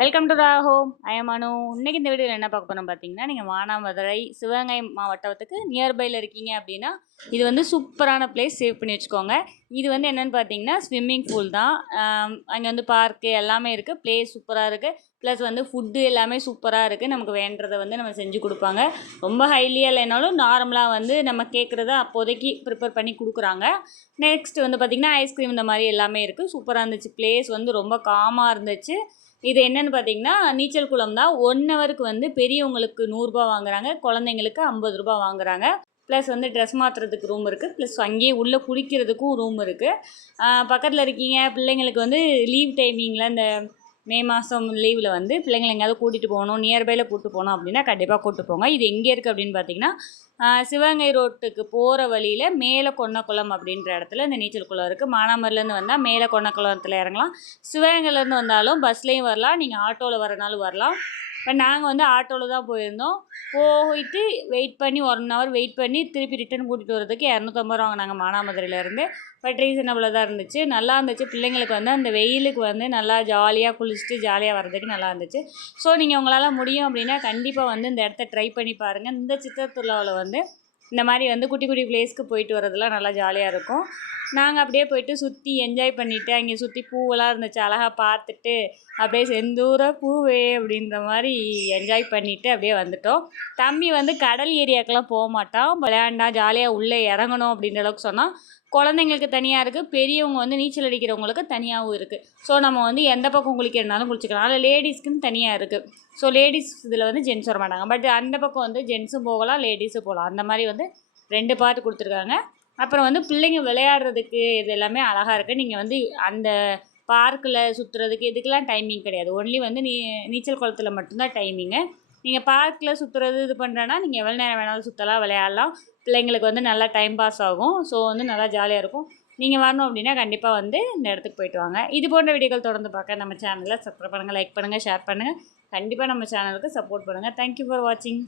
Welcome to ராஹோம். I am Anu. இன்னைக்கு இந்த வீடியோவில் என்ன பார்க்க போகிறோம் பார்த்தீங்கன்னா, நீங்கள் மானாமதுரை சிவகங்கை மாவட்டத்துக்கு நியர்பையில் இருக்கீங்க அப்படின்னா இது வந்து சூப்பரான பிளேஸ். சேவ் பண்ணி வச்சுக்கோங்க. இது வந்து என்னென்னு பார்த்தீங்கன்னா ஸ்விம்மிங் பூல் தான். அங்கே வந்து பார்க்கு எல்லாமே இருக்குது. பிளேஸ் சூப்பராக இருக்குது. ப்ளஸ் வந்து ஃபுட்டு எல்லாமே சூப்பராக இருக்குது. நமக்கு வேண்டதை வந்து நம்ம செஞ்சு கொடுப்பாங்க. ரொம்ப ஹைலியாக இல்லைனாலும் நார்மலாக வந்து நம்ம கேட்குறத அப்போதைக்கு ப்ரிப்பேர் பண்ணி கொடுக்குறாங்க. நெக்ஸ்ட் வந்து பார்த்திங்கன்னா ஐஸ்கிரீம் இந்த மாதிரி எல்லாமே இருக்குது. சூப்பராக இருந்துச்சு. பிளேஸ் வந்து ரொம்ப காமாக இருந்துச்சு. இது என்னென்னு பார்த்தீங்கன்னா நீச்சல் குளம் தான். 1 ஹவருக்கு வந்து பெரியவங்களுக்கு 100 ரூபா வாங்குறாங்க, குழந்தைங்களுக்கு 50 ரூபா வாங்குறாங்க. ப்ளஸ் வந்து ட்ரெஸ் மாற்றுறதுக்கு ரூம் இருக்குது. ப்ளஸ் அங்கேயே உள்ளே குளிக்கிறதுக்கும் ரூம் இருக்குது. பக்கத்தில் இருக்கீங்க பிள்ளைங்களுக்கு வந்து லீவ் டைமிங்கில் இந்த மே மாதம் லீவில் வந்து பிள்ளைங்களை எங்கேயாவது கூட்டிகிட்டு போகணும், நியர்பையில் கூப்பிட்டு போகணும் அப்படின்னா கண்டிப்பாக கூப்பிட்டு போங்க. இது எங்கே இருக்குது அப்படின்னு பார்த்தீங்கன்னா சிவகங்கை ரோட்டுக்கு போகிற வழியில் மேலே கொன்னக்குளம் அப்படின்ற இடத்துல இந்த நீச்சல் குளம் இருக்குது. மானாமரிலேருந்து வந்தால் மேலே கொன்னக்குளத்தில் இறங்கலாம். சிவகங்கையிலேருந்து வந்தாலும் பஸ்லேயும் வரலாம், நீங்கள் ஆட்டோவில் வரனாலும் வரலாம். பட் நாங்கள் வந்து ஆட்டோவில் தான் போயிருந்தோம். போயிட்டு வெயிட் பண்ணி 1 ஹவர் வெயிட் பண்ணி திருப்பி ரிட்டன் கூட்டிகிட்டு வரதுக்கு 250 ரூபா வாங்கினாங்க மானாமதுரையிலேருந்து. பட் ரீசனபிளாக தான் இருந்துச்சு, நல்லா இருந்துச்சு. பிள்ளைங்களுக்கு வந்து அந்த வெயிலுக்கு வந்து நல்லா ஜாலியாக குளிச்சுட்டு ஜாலியாக வர்றதுக்கு நல்லா இருந்துச்சு. ஸோ நீங்கள் உங்களால் முடியும் அப்படின்னா கண்டிப்பாக வந்து இந்த இடத்த ட்ரை பண்ணி பாருங்கள். இந்த சித்திரத்துலாவில் வந்து இந்த மாதிரி வந்து குட்டி குட்டி பிளேஸ்க்கு போயிட்டு வரதெல்லாம் நல்லா ஜாலியாக இருக்கும். நாங்கள் அப்படியே போயிட்டு சுற்றி என்ஜாய் பண்ணிவிட்டு அங்கே சுற்றி பூவெல்லாம் இருந்துச்சு, அழகாக பார்த்துட்டு அப்படியே செந்தூர பூவே அப்படின்ற மாதிரி என்ஜாய் பண்ணிவிட்டு அப்படியே வந்துட்டோம். தம்பி வந்து கடல் ஏரியாக்கெல்லாம் போக மாட்டான், விளையாண்டா ஜாலியாக உள்ளே இறங்கணும் அப்படின்ற அளவுக்கு சொன்னால். குழந்தைங்களுக்கு தனியாக இருக்குது, பெரியவங்க வந்து நீச்சல் அடிக்கிறவங்களுக்கு தனியாகவும் இருக்குது. ஸோ நம்ம வந்து எந்த பக்கம் குளிக்கிறனாலும் குளிச்சிக்கலாம். அதில் லேடிஸ்க்குன்னு தனியாக இருக்குது. ஸோ லேடிஸ் இதில் வந்து ஜென்ஸ் வர மாட்டாங்க. பட் அந்த பக்கம் வந்து ஜென்ஸும் போகலாம், லேடிஸும் போகலாம். அந்த மாதிரி வந்து 2 பார்ட் கொடுத்துருக்காங்க. அப்புறம் வந்து பிள்ளைங்க விளையாடுறதுக்கு இது எல்லாமே அழகாக இருக்குது. நீங்கள் வந்து அந்த பார்க்கில் சுற்றுறதுக்கு இதுக்கெலாம் டைமிங் கிடையாது. ஒன்லி வந்து நீச்சல் குளத்தில் மட்டும்தான் டைமிங்கு. நீங்கள் பார்க்கில் சுற்றுறது இது பண்ணுறேன்னா நீங்கள் எவ்வளோ நேரம் வேணாலும் சுற்றலாம், விளையாடலாம். பிள்ளைங்களுக்கு வந்து நல்லா டைம் பாஸ் ஆகும். ஸோ வந்து நல்லா ஜாலியாக இருக்கும். நீங்கள் வரணும் அப்படின்னா கண்டிப்பாக வந்து இந்த இடத்துக்கு போய்ட்டு வாங்க. இது போன்ற வீடியோக்கள் தொடர்ந்து பார்க்க நம்ம சேனலில் சப்ஸ்கிரைப் பண்ணுங்கள், லைக் பண்ணுங்கள், ஷேர் பண்ணுங்கள். கண்டிப்பாக நம்ம சேனலுக்கு சப்போர்ட் பண்ணுங்கள். தேங்க்யூ ஃபார் வாட்சிங்.